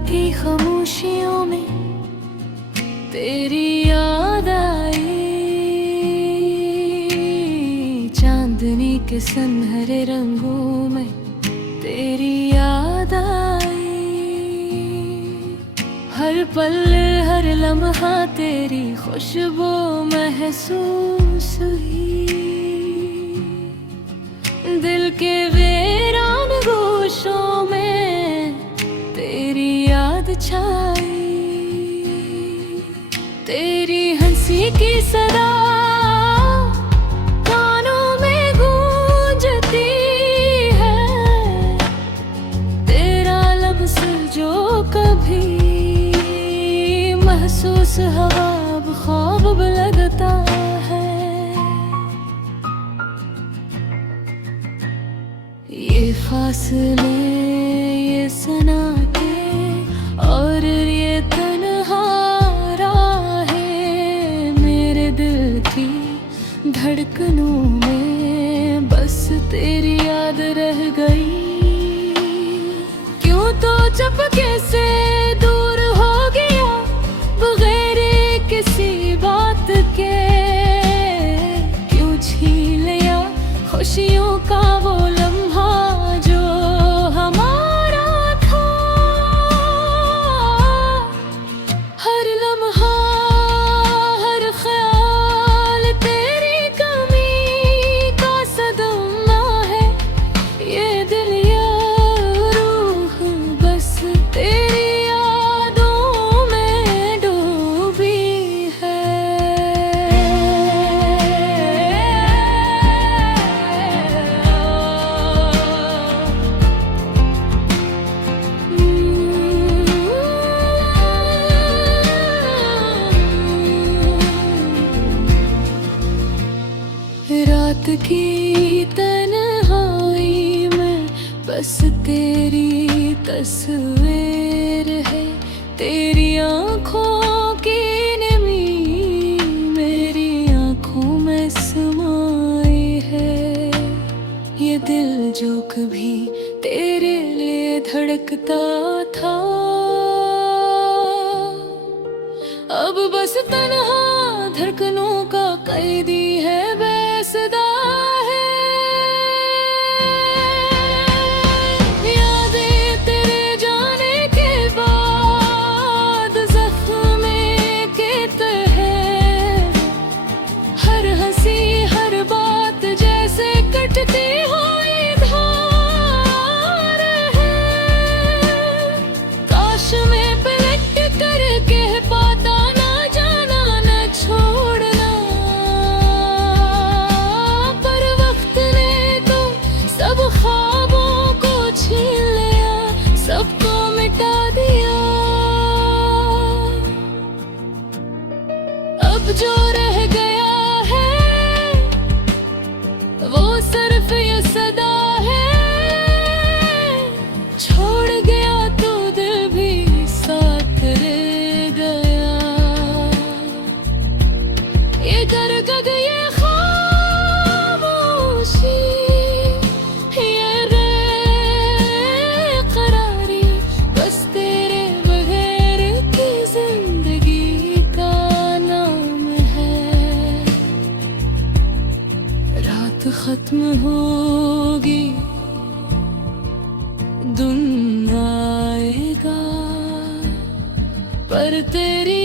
की खामोशियों में तेरी याद आई, चांदनी के सुनहरे रंगों में तेरी याद आई। हर पल हर लम्हा तेरी खुशबू महसूस हुई, दिल के वीरान गोशों में तेरी याद छाई। तेरी हंसी की सदा कानों में गूंजती है, तेरा लफ्ज़ जो कभी महसूस हवा ख्वाब लगता है। ये फासले, ये सनाटे और ये तन्हा राहें मेरे दिल की धड़कनों में बस तेरी याद रह गई। क्यों तो चुपके से दूर हो गया बगैर किसी बात के, क्यों छीन लिया खुशियों का वो लम्हा जो हमारा था। हर लम्हा हर ख्याल तेरी कमी का सदमा है, ये दिल या रूह बस तेरी यादों में डूबी है। रात की तन्हाई में बस तेरी तस्वीर है, तेरी आँखों की नमी मेरी आँखों में समाई है। ये दिल जो कभी तेरे लिए धड़कता था अब बस तन्हा धड़कनों का कैदी है, बेसुदा है। यादें तेरे जाने के बाद ज़ख्म के तहे, हर हंसी हर बात जैसे कटती हुई धार है। काश में पलट कर कह पाता ना जाना न छोड़ना, पर वक्त ने तो सब ख्वाबों को छीन लिया, सबको मिटा दिया। अब जो रह गया है वो सिर्फ ये सदा है, छोड़ गया तो दिल भी साथ रह गया। ये गरगद ये खामोशी, ये बेकरारी बस तेरे बगैर की जिंदगी का नाम है। रात खत्म होगी दिन आएगा, पर तेरी